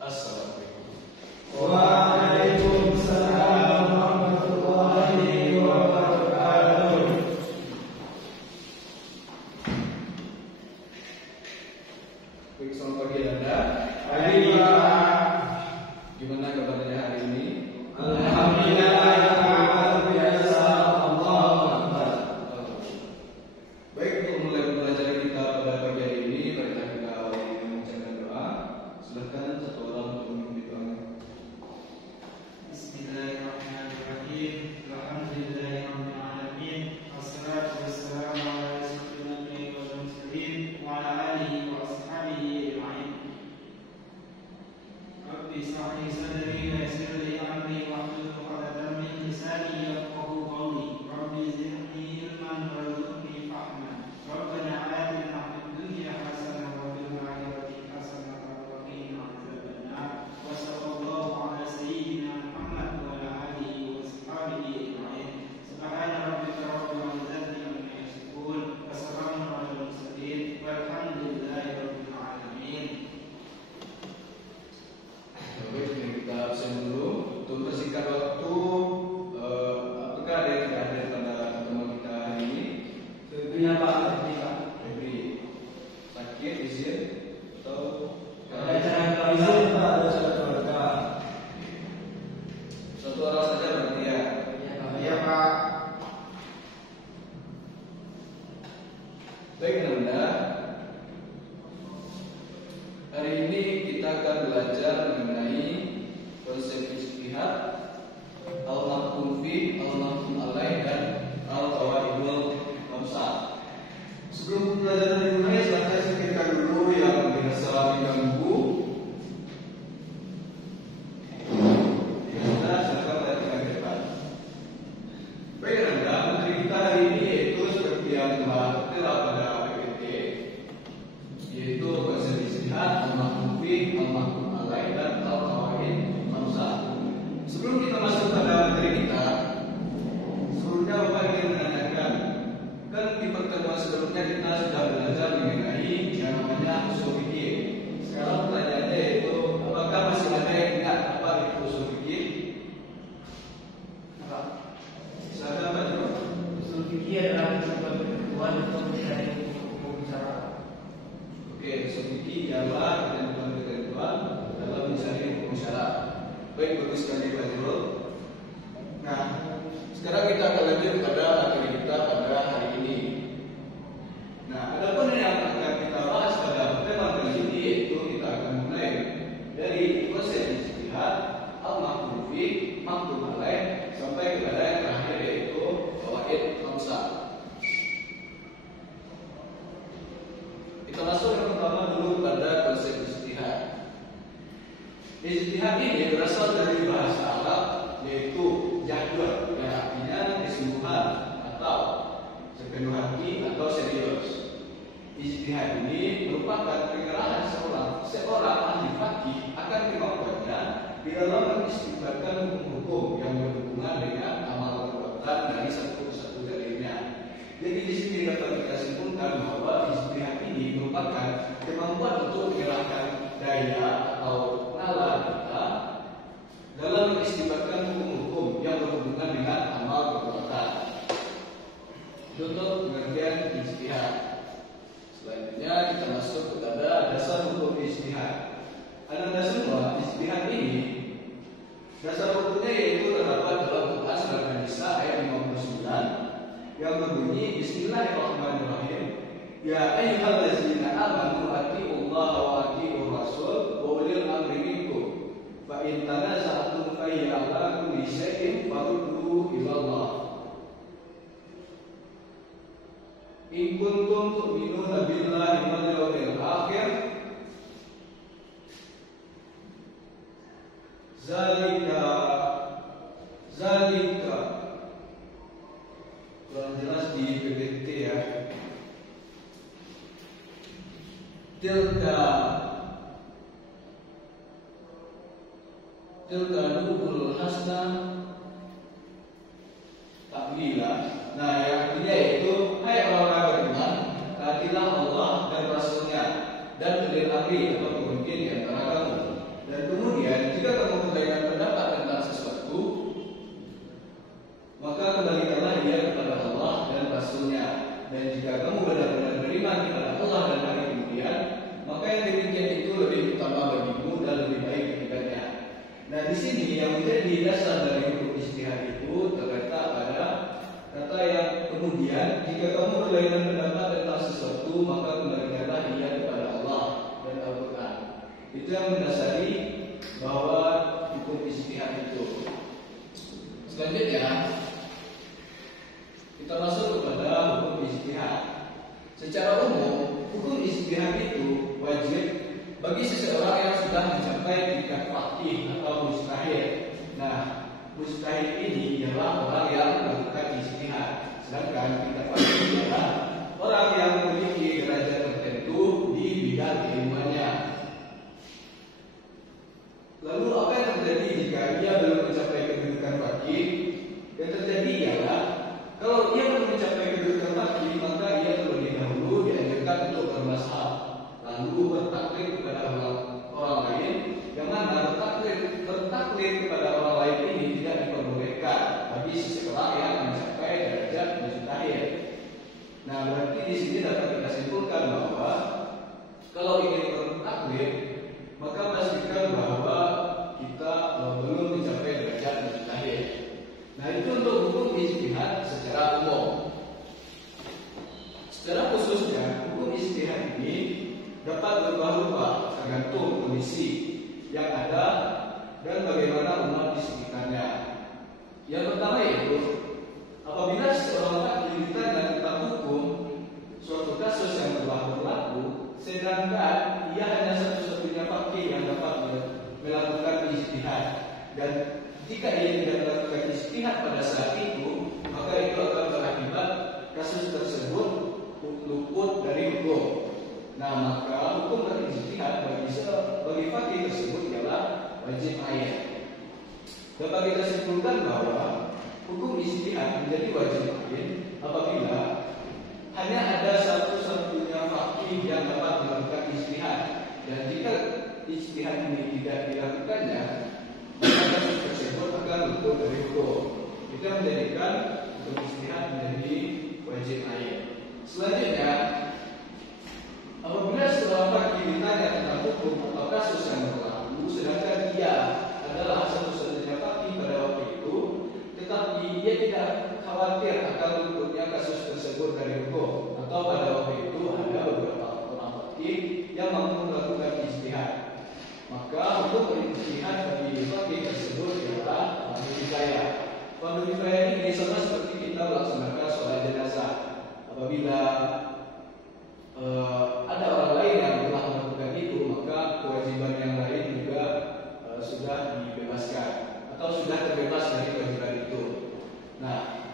Assalamualaikum. Waalaikumsalam warahmatullahi wabarakatuh. Baik, selamat pagi Anda. Pagi Pak. Gimana kabarnya hari ini? Alhamdulillah, luar biasa. Allahu Akbar. Baik, untuk mulai pembelajaran kita pada pagi hari ini, marilah kita awali dengan mengucapkan doa. Silakan satu orang untuk memimpin doa. Bismillahirrahmanirrahim. Alhamdulillahirabbil alamin. Wassalatu wassalamu ala asyrofil anbiya'i wal mursalin wa ala alihi wa ashabihi ajma'in. Rabbi ishrah li sadri wa yassir li amri wahlul 'uqdatam min lisani yafqahu qawli. Rabbi zidni ilman warzuqni fahma. Rabbana atina fid dunya hasanah wa fil akhirati hasanah wa qina adzabannar. Wa sallallahu ala sayyidina Muhammad wa ala alihi wa ashabihi ajma'in. Subhana rabbika rabbil izzati amma yasifun wa salamun alal mursalin walhamdulillahi rabbil alamin. Baik, ini kita absen dulu untuk mempersingkat waktu. Apakah ada yang tidak hadir pada pertemuan kita hari ini? Tentunya Pak, Pak. Febri sakit, izin atau Ada acara keluarga, Pak, ada acara keluarga. satu orang saja berarti ya? Iya Pak. Baik Anda, hari ini kita akan belajar mengenai konsep ijtihad, al-mahkum fi, al-mahkum alaih, dan al-qawaidul khamsah. Sebelum pembelajaran dimulai, silakan singkirkan dulu yang dirasa mengganggu. Kita silakan perhatikan ke depan. Baik Anda, materi kita hari ini yaitu seperti yang telah pada PPT, yaitu konsep ijtihad, al-mahkum fi, al-mahkum alaih, dan al-qawaid khamsah. Sebelum kita masuk pada materi kita, sebelumnya Bapak ingin menanyakan, kan di pertemuan sebelumnya kita sudah belajar mengenai yang namanya usul fikih. Sekarang pertanyaannya yaitu, apakah masih ada yang ingat apa itu usul fikih? Silakan Pak Jero. Usul fikih adalah sebuah ketentuan untuk mencari hukum syara. Oke, usul fikih ialah ketentuan-ketentuan dalam mencari hukum syara. Baik, bagus sekali Pak Jero. Nah, sekarang kita akan lanjut pada materi kita pada hari ini. Nah, adapun yang akan kita bahas pada pertemuan kali ini yaitu kita akan mulai dari konsep ijtihad, al-mahkum fi, mahkum alaih, sampai kepada yang terakhir yaitu qawaid khamsah. Kita masuk yang pertama dulu pada konsep ijtihad. Ijtihad ini berasal dari bahasa Arab yaitu jadwal, yang artinya kesungguhan atau sepenuh hati atau serius. Ijtihad ini merupakan kegerahan seorang ahli fikih akan kemampuannya di dalam mengistimbatkan hukum-hukum yang berhubungan dengan amal perbuatan dari satu kesatu dalilnya. Jadi di sini dapat kita simpulkan bahwa ijtihad ini merupakan kemampuan untuk mengerahkan daya atau nalar kita dalam mengistimbatkan hukum-hukum yang berhubungan dengan amal perbuatan. Untuk pengertian ijtihad. Selanjutnya kita masuk kepada dasar hukum ijtihad. Anda semua, ijtihad ini dasar hukumnya yaitu terdapat dalam Quran surat An-Nisa ayat 59 yang berbunyi Bismillahirrahmanirrahim. Ya ayyuhallazina amanu atiiullaha wa atiiur rasul wa ulil amri minkum. Fa in tanaza'tum fa ala kulli syai'in farudduhu ila Allah. In kuntum tu'minuna billahi wal yawmil akhir zalika kurang jelas di PPT ya. Tilka nubul hasna takbilah. Nah, yang artinya yaitu hai orang-orang beriman, taatilah Allah dan Rasulnya dan ulil amri atau pemimpin di antara kamu. Dan kemudian jika kamu berlainan pendapat tentang sesuatu, maka kembalikanlah dia kepada Allah dan Rasul-Nya. Dan jika kamu benar-benar beriman kepada Allah dan hari kemudian, maka yang demikian itu lebih utama bagimu dan lebih baik baginya. Nah, di sini yang menjadi dasar dari hukum ijtihad itu terletak pada kata yang kemudian, jika kamu berlainan pendapat tentang sesuatu, maka kembalikanlah dia kepada Allah dan Al-Quran. Itu yang mendasari bahwa hukum ijtihad itu. Selanjutnya kita masuk kepada hukum ijtihad. Secara umum, hukum ijtihad itu wajib bagi seseorang yang sudah mencapai tingkat faqih atau mujtahid. Nah, mujtahid ini ialah orang yang melakukan ijtihad. Sedangkan tingkat faqih adalah orang yang memiliki derajat tertentu di bidang ilmuannya. Lalu apa yang terjadi jika dia belum mencapai kedudukan faqih? Yang terjadi ialah kalau dia belum mencapai kedudukan faqih, maka ia terlebih dahulu dianjurkan untuk bermazhab, lalu bertaklid kepada orang lain, yang mana bertaklid kepada orang lain ini tidak diperbolehkan bagi seseorang yang mencapai derajat mujtahid. Nah, berarti di sini dapat kita simpulkan bahwa kalau ingin bertaklid, maka pastikan bahwa kita belum mencapai derajat mujtahid. Nah, itu untuk hukum ijtihad secara umum. Secara khususnya, hukum ijtihad ini dapat berubah-ubah tergantung kondisi yang ada dan bagaimana umat di sekitarnya. Yang pertama yaitu apabila seorang faqih ditanya tentang hukum suatu kasus yang telah berlaku, sedangkan ia hanya satu-satunya faqih yang dapat melakukan ijtihad, dan jika ia tidak melakukan ijtihad pada saat itu, maka itu akan berakibat kasus tersebut luput dari hukum. Nah, maka hukum berijtihad bagi faqih tersebut ialah wajib ain. Dapat kita simpulkan bahwa hukum ijtihad menjadi wajib ain apabila hanya ada satu-satunya faqih yang dapat melakukan ijtihad, dan jika ijtihad ini tidak dilakukannya, maka kasus tersebut akan luput dari hukum. Itu yang menjadikan hukum ijtihad menjadi wajib ain. Selanjutnya, apabila seorang faqih ditanya tentang hukum atau kasus yang berlaku, sedangkan dia adalah satu-satunya faqih pada waktu itu, tetapi dia tidak khawatir akan luputnya kasus tersebut dari hukum, atau pada waktu itu ada beberapa orang faqih yang mampu melakukan ijtihad, maka hukum berijtihad bagi faqih tersebut ialah fardu kifayah. Fardu kifayah ini sama seperti kita melaksanakan sholat jenazah. Apabila ada orang lain yang telah melakukan itu, maka kewajiban yang lain juga sudah dibebaskan atau sudah terbebas dari kewajiban itu. Nah,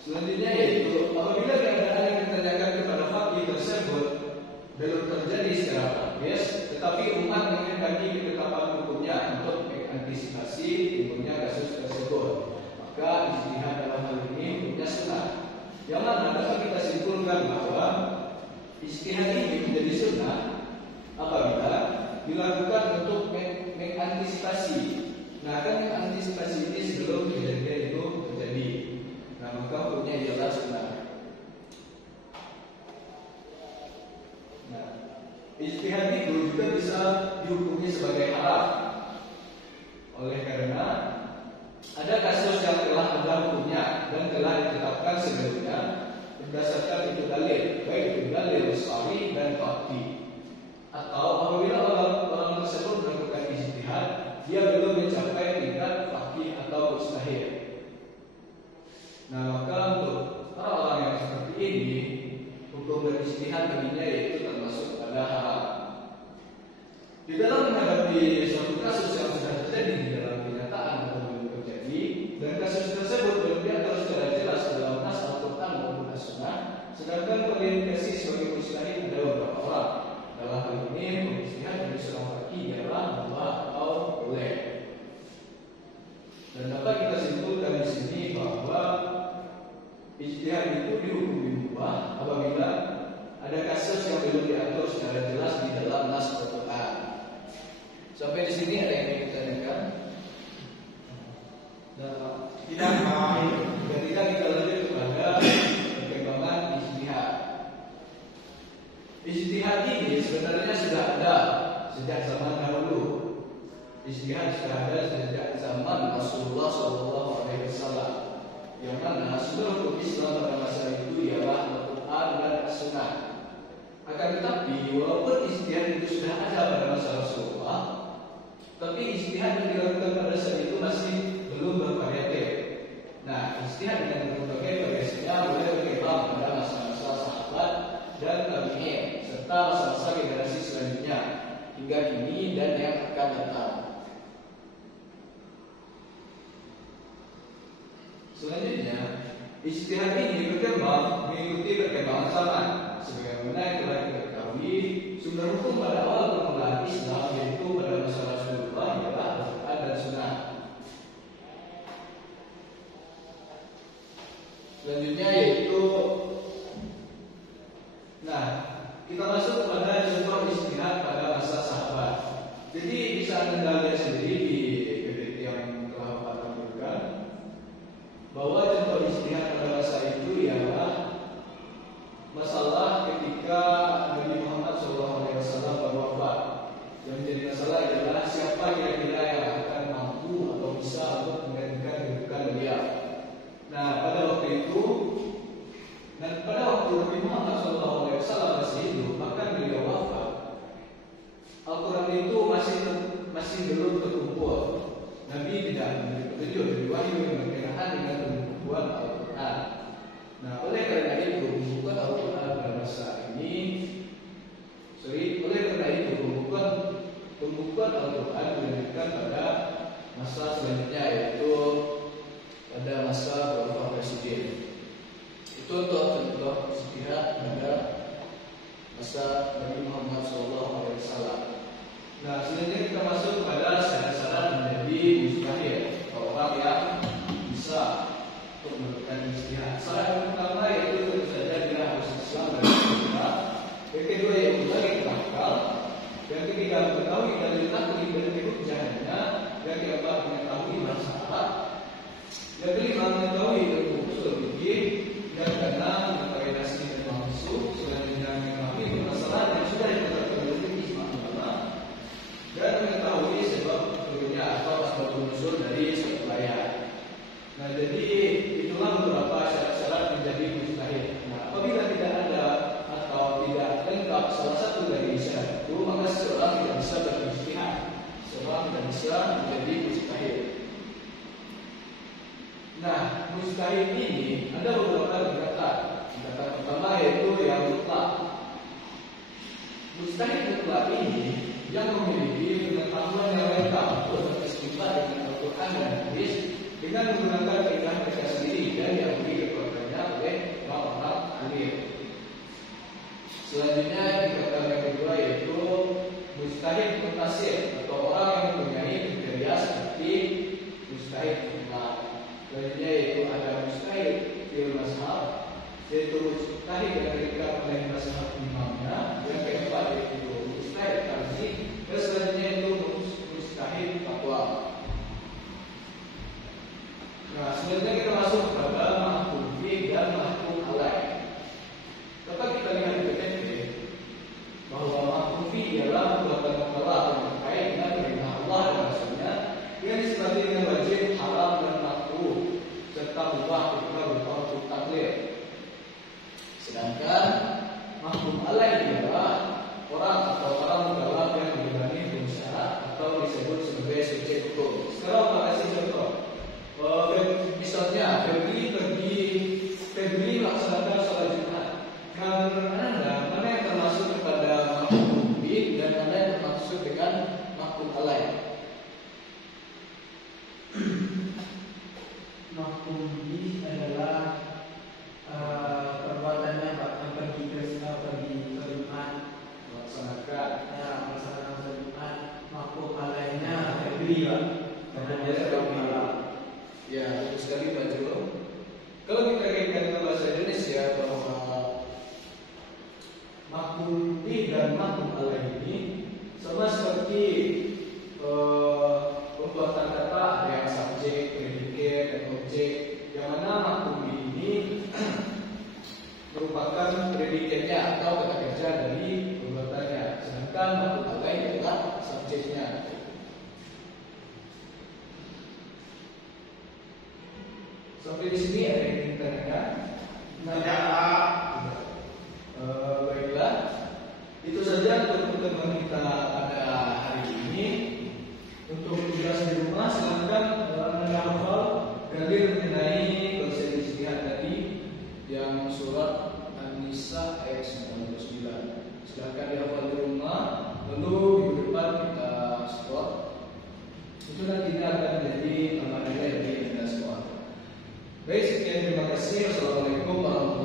selanjutnya yaitu apabila keadaan yang ditanyakan kepada faqih tersebut belum terjadi secara praktis, tetapi umat menghendaki ketetapan hukumnya untuk mengantisipasi timbulnya kasus tersebut, maka ijtihad dalam hal ini hukumnya sunnah. Yang mana dapat kita simpulkan bahwa ijtihad ini menjadi sunnah apabila dilakukan untuk mengantisipasi. Nah, kan mengantisipasi ini sebelum kejadian itu terjadi. Nah, maka hukumnya ialah sunnah. Nah, ijtihad itu juga bisa dihukumi sebagai haram, oleh karena ada kasus yang telah ada hukumnya dan telah ditetapkan sebelumnya berdasarkan itu dalil, baik itu dalil sahih dan qat'i. Atau apabila orang tersebut melakukan ijtihad, dia belum mencapai tingkat faqih atau mujtahid. Nah, maka untuk orang-orang yang seperti ini, hukum berijtihad baginya yaitu termasuk pada haram. Di dalam menghadapi suatu kasus yang sudah terjadi di dalam kenyataan atau belum terjadi, dan kasus tersebut belum diatur secara jelas dalam nas Al-Quran maupun As-Sunnah, sedangkan kualifikasi sebagai mujtahid ada beberapa Ijtihad ini sebenarnya sudah ada sejak zaman dahulu. Ijtihad sudah ada sejak zaman Rasulullah SAW, yang mana seluruh hukum Islam pada masa itu ialah Al-Quran dan As-Sunnah. Akan tetapi walaupun ijtihad itu sudah ada pada masa Rasulullah, tapi ijtihad yang dilakukan pada saat itu masih belum bervariatif. Nah, ijtihad dengan berbagai variasinya mulai berkembang pada masa-masa sahabat dan tabi'in serta masa-masa generasi selanjutnya hingga kini dan yang akan datang. Selanjutnya, ijtihad ini berkembang mengikuti perkembangan zaman. Sebagaimana yang telah kita ketahui, sumber hukum pada awal permulaan Islam yaitu pada masa Rasulullah ialah Al-Quran dan Sunnah. Selanjutnya yaitu, nah, kita masuk pada contoh ijtihad pada masa sahabat. Jadi bisa Anda lihat sendiri di PPT yang telah Bapak tampilkan bahwa contoh ijtihad pada masa itu ialah masalah ketika Nabi Muhammad SAW berwafat. Yang menjadi masalah adalah siapa kira-kira yang akan mampu atau bisa untuk menggantikan kedudukan beliau. Nah, pada waktu itu dan pada waktu Nabi Muhammad SAW masih hidup, bahkan beliau wafat, Al-Quran itu masih belum terkumpul. Nabi tidak memberi petunjuk dari wahyu yang berkenaan dengan pembukuan Al-Quran. Nah, oleh karena itu pembukuan Al-Quran pada masa ini, pembukuan Al-Quran dilanjutkan pada masa selanjutnya, yaitu pada masa Khalifah Presiden. Itu untuk contoh ijtihad pada masa Nabi Muhammad SAW. Nah, selanjutnya kita masuk pada syarat-syarat menjadi mujtahid, orang yang bisa untuk melakukan ijtihad. Syarat yang pertama yaitu tentu saja dia harus Islam dan Islam. Yang kedua yaitu bagi akal. Yang ketiga mengetahui dalil nakli dan hujahnya. Yang keempat mengetahui masalah. Yang kelima mengetahui ilmu usul fikih. Yang keenam mengetahui nasi dan maksud. Selanjutnya mengetahui permasalahan yang sudah ditetapkan oleh ijma ulama. Dan mengetahui sebab turunnya atau asbab nuzul dari suatu ayat. Nah, jadi itulah beberapa syarat-syarat menjadi mujtahid. Nah, apabila tidak ada atau tidak lengkap salah satu dari syarat itu, maka seseorang tidak bisa berijtihad. Seseorang tidak bisa menjadi mujtahid. Nah, mujtahid ini ada beberapa tingkatan. Tingkatan pertama yaitu yang mutlak. Mujtahid mutlak ini yang memiliki pengetahuan yang lengkap untuk beristimbat dengan Al-Quran dan hadis dengan menggunakan kaidah mereka sendiri dan diakui kekuatannya oleh orang-orang alim. Selanjutnya tingkatan yang kedua yaitu mujtahid muqtasid atau orang yang mempunyai kriteria seperti mujtahid mutlak. Selanjutnya yaitu ada mujtahid fil mazhab, yaitu mujtahid yang dikenal oleh mazhab imamnya. Yang keempat yaitu mujtahid tarjih, dan selanjutnya itu mujtahid fatwa. Nah, selanjutnya kita masuk kepada mahkum fiqh dan mahkum alaih. Dapat kita lihat di PPT bahwa mahkum fiqh ialah perbuatan Allah yang terkait dengan perintah Allah dan Rasulnya yang disebut dengan wajib, haram dan makruh serta mubah ketika berupa hukum taklid. Sedangkan mahkum alaih ialah orang atau para mukallaf yang menjalani hukum syarat atau disebut sebagai subjek hukum. Sekarang kita kasih contoh. Misalnya Febri melaksanakan sholat Jumat. Nah, menurut Anda mana yang termasuk kepada mahkum fiqh dan mana yang termasuk dengan mahkum alaih? Mahkum fiqh adalah perbuatannya pergi ke Jumat, Melaksanakan sholat Jumat. Mahkum alaihnya Febri, Pak. karena dia Febri. Ya, betul sekali Pak Jo. Kalau kita kaitkan dengan bahasa Indonesia bahwa mahkum fiqh dan mahkum alaih ini sama seperti pembuatan kata, ada yang subjek, predikat, dan objek. Yang mana mahkum ini merupakan predikatnya atau kata kerja dari sedangkan makhluk lain adalah subjeknya. Sampai di sini ada yang ingin ditanyakan? Tidak. Baiklah, itu saja untuk pertemuan kita pada hari ini. Untuk tugas di rumah silakan menghafal dalil mengenai konsep ijtihad tadi yang surat An-Nisa ayat 99. Silakan dihafal di rumah, lalu minggu depan kita spot. Itu nantinya akan menjadi amanah dari Anda semua. Baik, sekian, terima kasih. Wassalamualaikum warahmatullahi wabarakatuh.